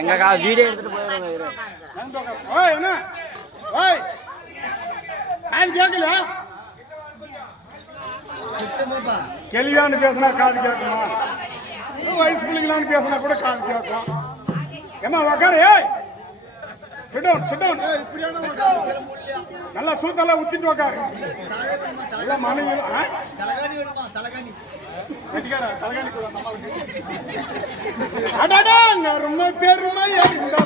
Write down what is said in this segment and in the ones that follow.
எங்க கா வீடியோ எடுத்துட்டு போயிடுங்க இரு. ஓய் என்ன? ஓய். காது கேட்கல கேள்வியான்னு பேசினா காது கேட்குமா? வயசு பிள்ளைங்களான்னு பேசினா கூட காது கேட்கும். ஏமா உக்காரு ஏய். சிட் டவுன் சிட் டவுன் நல்லா சூத்தெல்லாம் ஊத்திட்டு உக்காரு. நல்லா மனைவி தலைகாணி. அடடா, அருமை பெருமை அறிந்த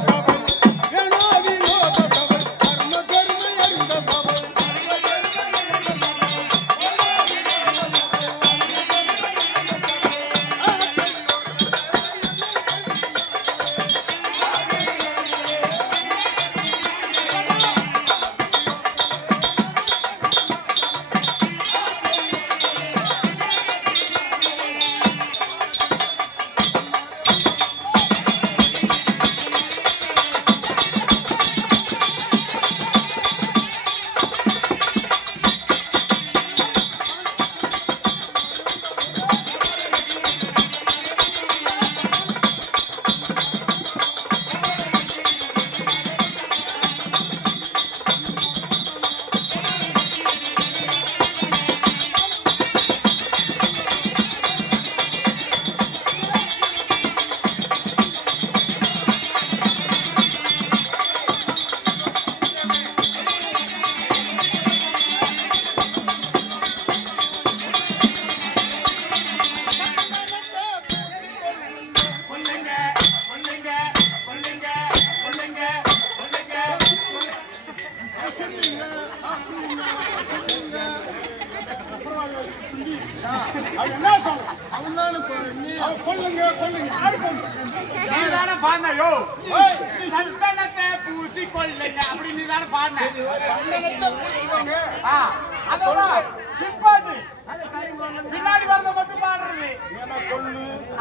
பின்னாடி வரத மட்டும் பாடுறது?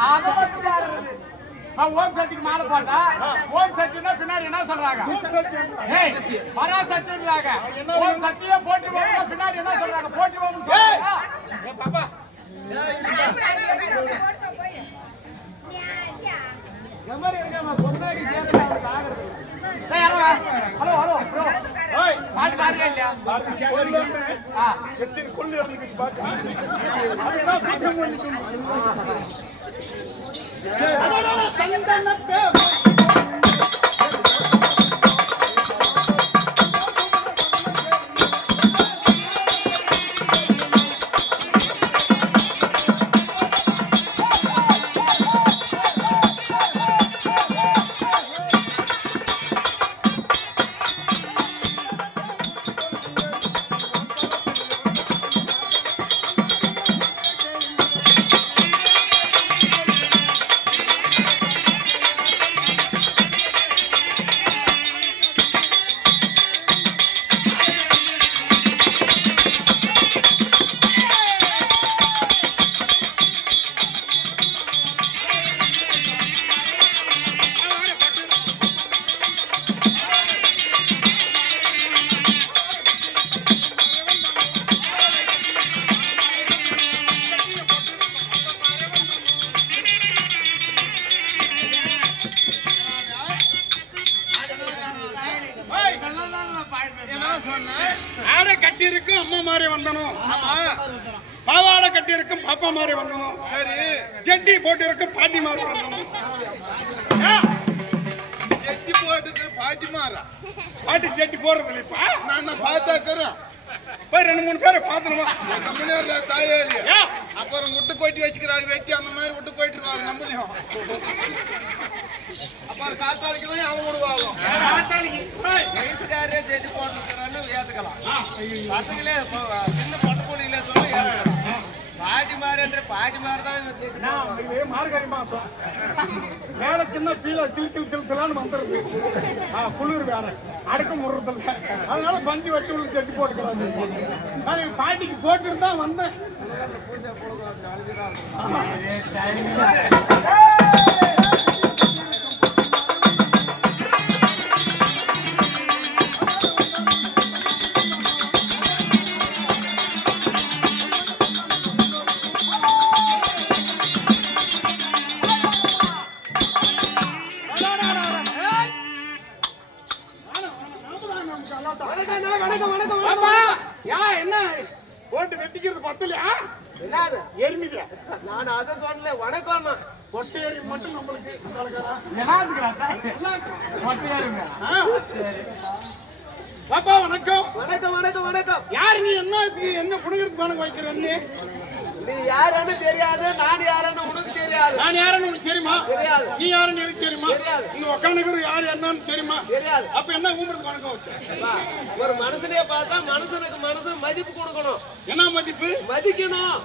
அதை மட்டும் பாடுறது. ஓம் சக்திக்கு மாலை போட்டா? ஓம் சக்தினா பின்னாடி என்ன சொல்றாங்க? ஏய் பராசக்தின்றாங்க. ஓம் சக்தியே போட்டி பின்னாடி என்ன சொல்றாங்க? போட்டி ஓம் சொல்றாங்க. ஏய். பாப்பா. ஏய் ஹலோ ஹலோ ஹலோ ப்ரோ ஏய், பாட்டு பாருங்க இல்லையா கொல்லுங்க. ஆ எத்தனை கொல்லு இருந்துச்சு பாத்து. அவன் என்ன ஆடை கட்டி இருக்கும் அம்மா மாதிரி வந்தனும். பாவாடை கட்டி இருக்கும் பாப்பா மாதிரி வந்தனும். சரி. ஜெட்டி போட்டு இருக்கும் பாட்டி மாதிரி வந்தனும். எட்டி போட்டுக்கு பாட்டி மாறா. பாட்டி ஜெட்டி போடுறது இல்லைப்பா நான் பார்த்தாக்கிறேன் போய் ரெண்டு மூணு பேரை கம்பெனியார் தாயே இல்லையா. அப்புறம் விட்டு கொட்டி வச்சுக்கிறாங்க வெட்டி அந்த மாதிரி விட்டு போயிட்டுருவாங்க நம்மளையும் அப்புறம் காத்தாளிக்கு தான் அவன் விடுவாங்க வயசுக்காரே செடி போட்டுருக்கிறான்னு ஏத்துக்கலாம் பசங்களே சின்ன பொட்டு பொண்ணுங்களே சொல்லி ஏத்துக்கலாம் பாட்டி மாறுன்ற பாட்டி மாறு தான் இது மார்கழி மாசம். மேல சின்ன பீல தில் தில் தில் திலான்னு வந்துருது. ஆ, குளிர் வேற. அடுக்க முடுறதில்ல அதனால பந்தி வச்சு உள்ள ஜெட்டி போட்டுக்கிறாங்க. நான் என் பாட்டிக்கு போட்டுட்டு தான் வந்தேன். என்னது? எருமிக்க. நான் அதை சொன்னல வணக்கம் ஒட்டை எருமி மட்டும் நம்மளுக்கு? என்ன மொட்டையாருங்க பாப்பா வணக்கம். வணக்கம் வணக்கம் வணக்கம். யார் நீ? என்ன என்ன புடுங்கிறதுக்கு பணம் வைக்கிறேன்னு நீ யாருன்னு தெரியாது நான் யாருன்னு உனக்கு தெரியாது. நான் யாருன்னு உனக்கு தெரியுமா? தெரியாது. நீ யாருன்னு எனக்கு தெரியுமா? தெரியாது. இங்க உட்காந்துக்கிற யார் என்னன்னு தெரியுமா? தெரியாது. அப்ப என்ன ஊம்புறதுக்கு வணக்கம் வச்சேன் ஒரு மனுஷனையே பார்த்தா மனுஷனுக்கு மனுஷன் மதிப்பு கொடுக்கணும். என்ன மதிப்பு? மதிக்கணும்.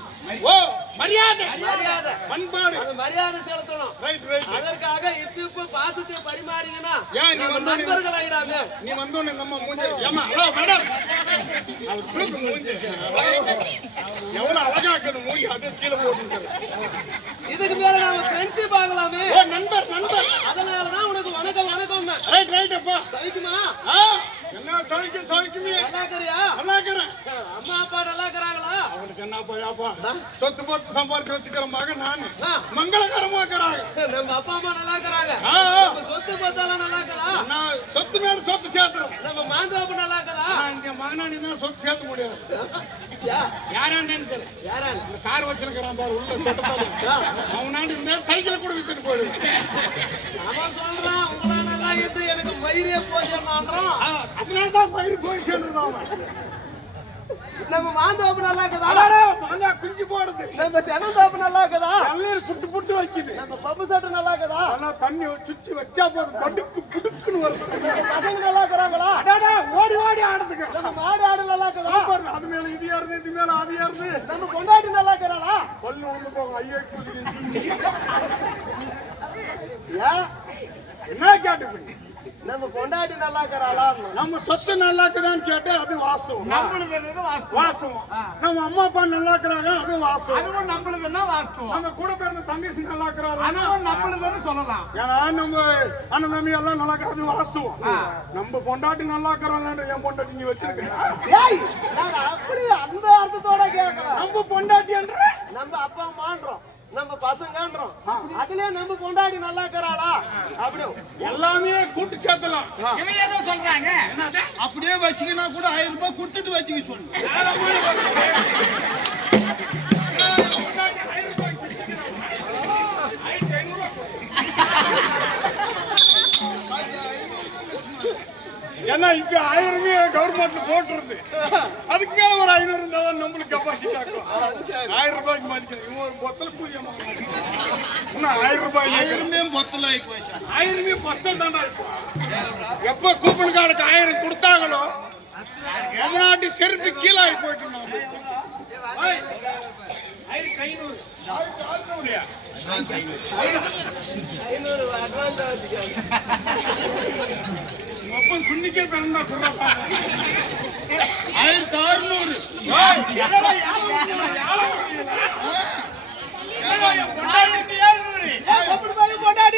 ஓ மரியாதை. மரியாதை. பண்பாடு. அந்த மரியாதை செலுத்தணும். ரைட் ரைட் அதற்காக இப்ப இப்ப பாசத்தை பரிமாறிங்கன்னா ஏன் நீ நம்ம வந்து நண்பர்கள் ஆயிடாமே நீ வந்தோன்னு இந்த அம்மா மூஞ்சி ஏமா ஹலோ மேடம் அவர் குளுக்கு மூஞ்சி எவ்வளவு அழகா இருக்குது மூஞ்சி அது கீழே போட்டு இதுக்கு மேல நாம ஃப்ரெண்ட்ஷிப் ஆகலாமே. ஓ நண்பர் நண்பர். அதனாலதான் உனக்கு வணக்கம் வணக்கம் ரைட் ரைட் அப்பா. சவிக்குமா? ஆ. என்ன சவிக்கு சவிக்குமே நல்லா இருக்கிறியா நல்லா இருக்கிறேன் அம்மா அப்பா நல்லா இருக்கிறாங்களா அவனுக்கு யாப்பா சொத்து போட்டு சம்பாதிச்சு வச்சுக்கிற மகன் நானு. மங்களகரமா இருக்கிறாங்க நம்ம அப்பா அம்மா நல்லா இருக்கிறாங்க சொத்து பார்த்தாலும் நல்லா இருக்கிறா நான் சொத்து மேல சொத்து சேர்த்துறேன் நம்ம மாந்தோப்பு நல்லா இருக்கிறா இங்க மகனாண்டி தான் சொத்து சேர்த்த முடியாது. யாரான்னு தெரியல. யாரா இந்த கார் வச்சிருக்கிறான் பாரு உள்ள சொட்டத்தால அவனாண்டி இந்த சைக்கிள் கூட வித்துட்டு போயிடுவேன். அவன் சொல்றான் உங்களால இருந்து எனக்கு மயிரே ஆ, அதனால தான் பயிர் போய் சேர்ந்துதான் அவன். நம்ம மாந்தோப்பு நல்லா இருக்குதா? மாங்கா குஞ்சு போடுது. நம்ம தென்னந்தோப்பு நல்லா இருக்குதா? எல்லாம் புட்டு புட்டு வைக்குது. நம்ம பப்பு சட்டை நல்லா இருக்குதா? ஆனா தண்ணி சுச்சி வச்சா போதும். கடுக்கு குடுக்குன்னு வருது பசங்க நல்லா இருக்கிறாங்களா? அடாடா, ஓடி ஓடி ஆடுதுங்க. நம்ம மாடு ஆடு நல்லா இருக்குதா? அது மேல இது ஏறுது இது மேல அது ஏறுது. நம்ம பொண்டாட்டி நல்லா இருக்கிறாளா? பல்லு வந்து போகும் ஐயோ குதிக்குது. என்ன கேட்டு நம்ம பொண்டாட்டி நல்லா இருக்கிறாளா நம்ம சொத்து நல்லா இருக்குதான்னு கேட்டா அது வாசம். நம்மளுதுன்றது வாஸ்தவம் வாசம்? நம்ம அம்மா அப்பா நல்லா இருக்கிறாங்க அது வாசம். அதுவும் நம்மளுதுன்னா வாஸ்தவம் நம்ம கூட பிறந்த தங்கச்சி நல்லா இருக்கிறாங்க அதுவும் நம்மளுதுன்னு சொல்லலாம். ஏன்னா நம்ம அண்ணன் தம்பி எல்லாம் நல்லா இருக்கிறது அது வாசம். நம்ம பொண்டாட்டி நல்லா இருக்கிறாங்க என் பொண்டாட்டி நீ வச்சிருக்க ஏய் நான் அப்படி அந்த அர்த்தத்தோட கேட்கல நம்ம பொண்டாட்டி என்ற? நம்ம அப்பா அம்மான்றோம். நம்ம பசங்கன்றோம். அதுலயே நம்ம பொண்டாட்டி நல்லா இருக்கிறாளா? அப்படி எல்லாமே கூட்டு சேர்த்தலாம். இவங்க என்ன சொல்றாங்க. அப்படியே வச்சுக்கினா கூட ஆயிரம் ரூபாய் கொடுத்துட்டு வச்சுக்க சொல்லு. ஏன்னா இப்ப ஆயிரமே கவர்மெண்ட்ல போட்டுருது அதுக்கு மேல ஒரு ஐநூறு இருந்தா தான் நம்மளுக்கு கெப்பாசிட்டி ஆக்கும். ஆயிரம் ரூபாய்க்கு மதிக்கணும் இவன் ஒரு பொத்தல கூலி இன்னும் ஆயிரம் ரூபாய் ஆயிரமே மொத்தம் ஆகி போச்சு ஆயிரமே பத்தல் இருக்கும் எப்ப கூப்பன் கார்டுக்கு ஆயிரம் கொடுத்தாங்களோ தமிழ்நாட்டு செருப்பு கீழே ஆகி போயிட்டு ஆயிரத்தி ஐநூறு. ஐநூறு. அட்வான்ஸ் அப்பன் சுன்னிக்கே பிறந்தா குர்ரா ஆயிரத்தி அறுநூறு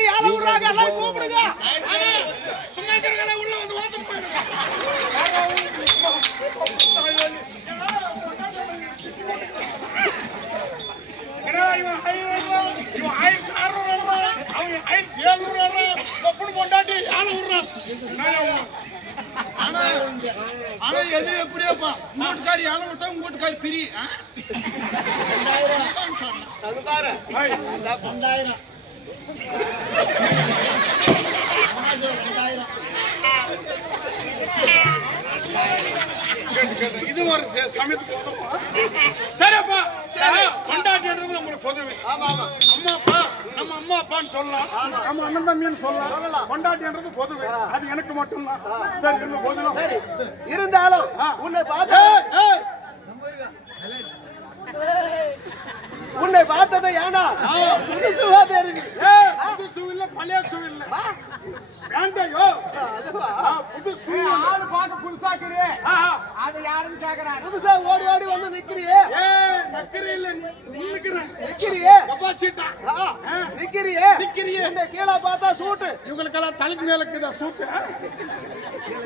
யாரை விடுறாங்க எல்லாம் கூப்பிடுங்க சும்மா இருக்கிறவங்கள உள்ள வந்து ஓட்டு போயிடுங்க என்னடா இவன் ஆயிரம் இவன் ஆயிரத்தி அறுநூறு வர்றான். அவன் ஆயிரத்தி எழுநூறு வர்றான். ஒப்புன்னு பொண்டாட்டி யானை விடுறான். என்னய்யா உன்? ஆனா எது எப்படியாப்பா? உங்க வீட்டுக்காரி விட்டா உங்க பிரி. இது ஒரு சமயத்துக்கு சரிப்பா கொண்டாட்டின்றது நம்மளுக்கு பொதுவே. அம்மா அப்பா நம்ம அம்மா அப்பான்னு சொல்லலாம். நம்ம அண்ணன் தம்பின்னு சொல்லலாம். கொண்டாட்டின்றது பொதுவே. அது எனக்கு மட்டும்தான். சரி பொதுவும் சரி. இருந்தாலும் உன்னை பார்த்த உன்னை பார்த்ததை ஏண்டா? புதுசுவா தெரியுது ஏய், புது ஷூ இல்ல பழைய ஷூ இல்ல வேண்டாயோ? புது ஷூ ஆளு பார்க்க புதுசாக்குறியே அது யாருன்னு கேக்குறாரு. புதுசா ஓடி ஓடி வந்து நிக்கிறியே. கீழே பார்த்தா சூட்டு. இவங்களுக்கெல்லாம் தலைக்கு மேல இருக்குதா சூட்டு?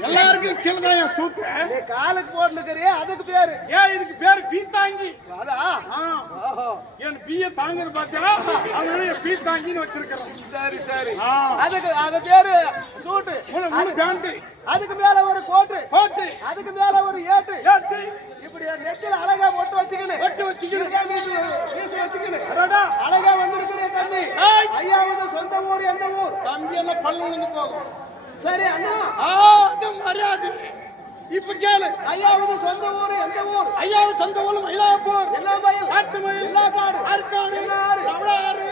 எல்லாருக்கும் கீழே தான் சூட்டு. காலுக்கு போட்டுக்கிறியே அதுக்கு பேரு. ஏன் இதுக்கு பேர் ஆ, ஓஹோ. என் பீய தாங்குறது பார்த்தா அதனால பீ தாங்கின்னு வச்சிருக்கிறேன் சரி சரி. அதுக்கு அது பேரு சூட்டு. மூணு பேண்ட் அதுக்கு மேல ஒரு கோட்டு. போட்டு அதுக்கு மேல ஒரு ஏட்டு. ஏத்து இப்படி நெத்தில அழகா மொட்டு வச்சுக்கின்னு ஒட்டு இதுதான் வீட்டு இருக்குது அடடா, அழகா வந்திருக்கிறேன் தம்பி. ஏய். ஐயாவது சொந்த ஊர் எந்த ஊர்? தம்பி எல்லாம் பல்லு போகும். சரி அண்ணா. ஆ, அது மரியாதை. இப்ப கேளு. ஐயாவது சொந்த ஊர் எந்த ஊர்? ஐயாவு சொந்த ஊர் மயிலாப்பூர். எல்லா மயில். காட்டு மயில். எல்லா காடு. ஆற்காடு தமிழாறு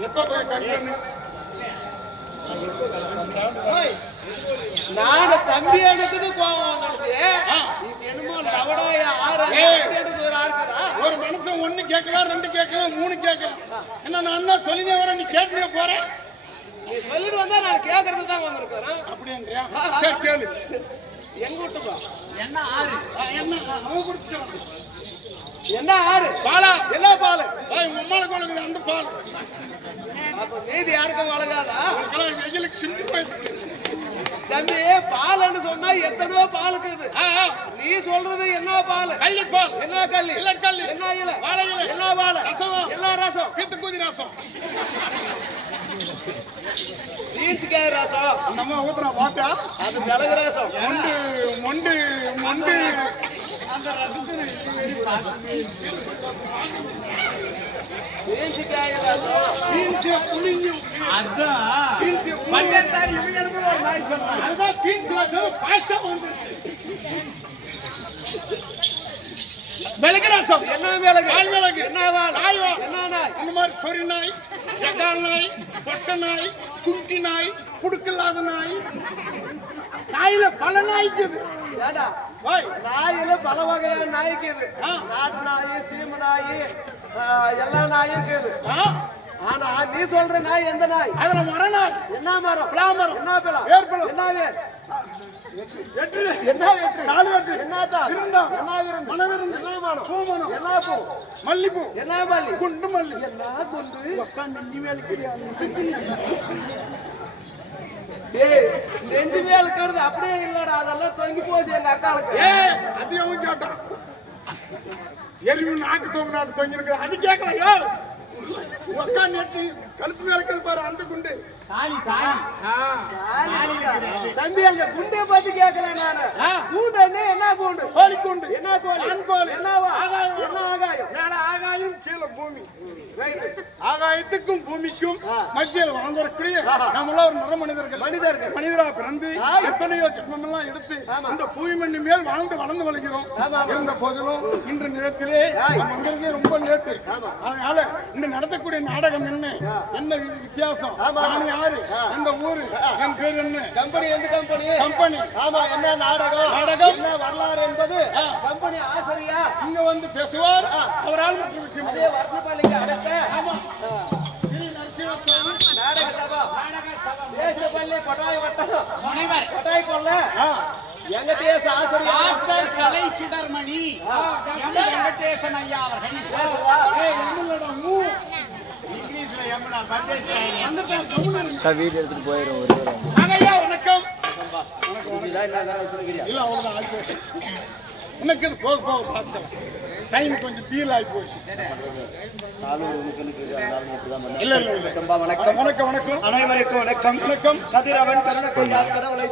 எப்ப போய் நானு தம்பி எடுத்தது கோவம் வந்துடுச்சு. என்னமோ லவடாய ஆறு எடுத்து ஒரு ஆறுக்குதா ஒரு மனுஷன் ஒண்ணு கேட்கலாம் ரெண்டு கேட்கலாம் மூணு கேட்கலாம் என்ன நான் தான் சொல்லினே வரேன் நீ கேட்டுனே போற? நீ சொல்லிட்டு வந்தா நான் கேக்குறது தான் வந்திருக்கிறேன் அப்படின்றியா? சரி கேளு. எங்க விட்டுப்பா ஆ, என்ன அவன் குடிச்சிட்டான் என்ன ஆறு? பாலா. எல்லா பாலு? உங்க அம்மாளுக்கு உனக்கு அந்த பால். அப்ப மீதி யாருக்கும் வழங்காதா உனக்கெல்லாம் வெயிலுக்கு சிந்தி போயிட்டு தம்பி பால்னு சொன்னா எத்தனையோ பால் இருக்குது. நீ சொல்றது என்ன பால்? கள்ளிப் பால். என்ன கல்லி? இலக்கல்லி என்ன இல? வாழை இலை. என்ன வாழை? ரசமா? என்ன ரசம்? பீத்துக்குதி ரசம். பீச்சுக்காய் ரசம். அந்த அம்மா ஊத்துறா பாத்தியா அது மிளகு ரசம். மொண்டு மொண்டு மொண்டு. பீச்சுக்காய் ரசம் மிளகு ரசம். என்ன மிளகு நாய் மிளகு என்ன நாய். என்ன நாய்? இந்த மாதிரி சொறி நாய் எக்கால் நாய் பொட்டை நாய் குட்டி நாய் புடுக்கில்லாத நாய். நாயில பல நாய்க்குது நாயில பல வகையான நாய்க்குது. நாட்டு நாய் சீம நாய் எல்லா நாயும் ஆ, ஆனா நீ சொல்ற நாய் எந்த நாய்? அதுல மர நாய். என்ன மரம்? பலாமரம். என்ன பழம் வேர்ப்பழம். என்ன வேர்? வெற்று. என்ன வெற்றி? நாலு வெற்று. என்ன தான் இருந்தா. என்ன விருந்து? மணவிருந்து. என்ன மனம்? பூமணம். என்ன பூ? மல்லிப்பூ. என்ன மல்லி? குண்டு மல்லி. என்ன குண்டு? உட்காந்து நெல்லி வேலைக்கு ஏய் ரெண்டு பேர் இருக்கிறது அப்படியே இல்லடா. அதெல்லாம் தொங்கி போச்சு எங்க அக்காளுக்கு. ஏ அது அவன் கேட்டான். எரிவு நாக்கு தோங்க தொங்கிருக்கு அது கேட்கலையோ ஏ உட்காந்து கழுப்பு வேலைக்கு பாரு அந்த குண்டு. தம்பி அந்த குண்டை பத்தி கேட்கல நானு. ஆ. கூண்டன்னு என்ன கூண்டு? கோழி குண்டு. என்ன கோழி? ஆண் கோழி. என்னவா? ஆகாயம். என்ன ஆகாயம்? மேல ஆகாயம் கீழே பூமி. ரைட் ஆகாயத்துக்கும் பூமிக்கும் மத்தியில் வாழ்ந்திருக்கூடிய நம்மள ஒரு நர மனிதர்கள். மனிதர்கள். மனிதரா பிறந்து. எத்தனையோ ஜென்மமெல்லாம் எடுத்து. இந்த பூமி மண்ணி மேல் வாழ்ந்து வளர்ந்து வளர்கிறோம். இருந்த போதிலும் இன்று நிலத்திலே ஆய். நம்ம ரொம்ப லேட்டு ஆமா. அதனால இந்த நடத்தக்கூடிய நாடகம் என்ன? என்ன வித்தியாசம். நான் யாரு? ஆ. எந்த ஊரு? என் பேர் என்ன? கம்பெனி எந்த கம்பெனி? கம்பெனி. ஆமா என்ன நாடகம்? நாடகம். என்ன வரலாறு என்பது. கம்பெனி ஆசிரியா? இங்க வந்து பேசுவார். அவரால் மற்ற விஷயம் அதே வர்ணப்பாளைக்கு அடுத்த ஆமா. ஆ, ஸ்ரீ நரசிம்ம சுவாமி நாடக சபா. தேசப்பள்ளி கொட்டாய் வட்டம் முனைவர். கொட்டாய் கொள்ள ஆ. எங்க தேச ஆசிரியா டாக்டர் கலை சுடர்மணி. வெங்கடேசன் ஐயா அவர்கள். வீடு எடுத்துட்டு போயிடும் ஒரு வணக்கம். உனக்கு இது போக போக பார்த்துக்கலாம் டைம் கொஞ்சம் ஃபீல் ஆகி போச்சு. இல்ல இல்ல இல்ல. வணக்கம் வணக்கம். வணக்கம் அனைவருக்கும் வணக்கம். வணக்கம். கதிரவன் கையால் கடவுளை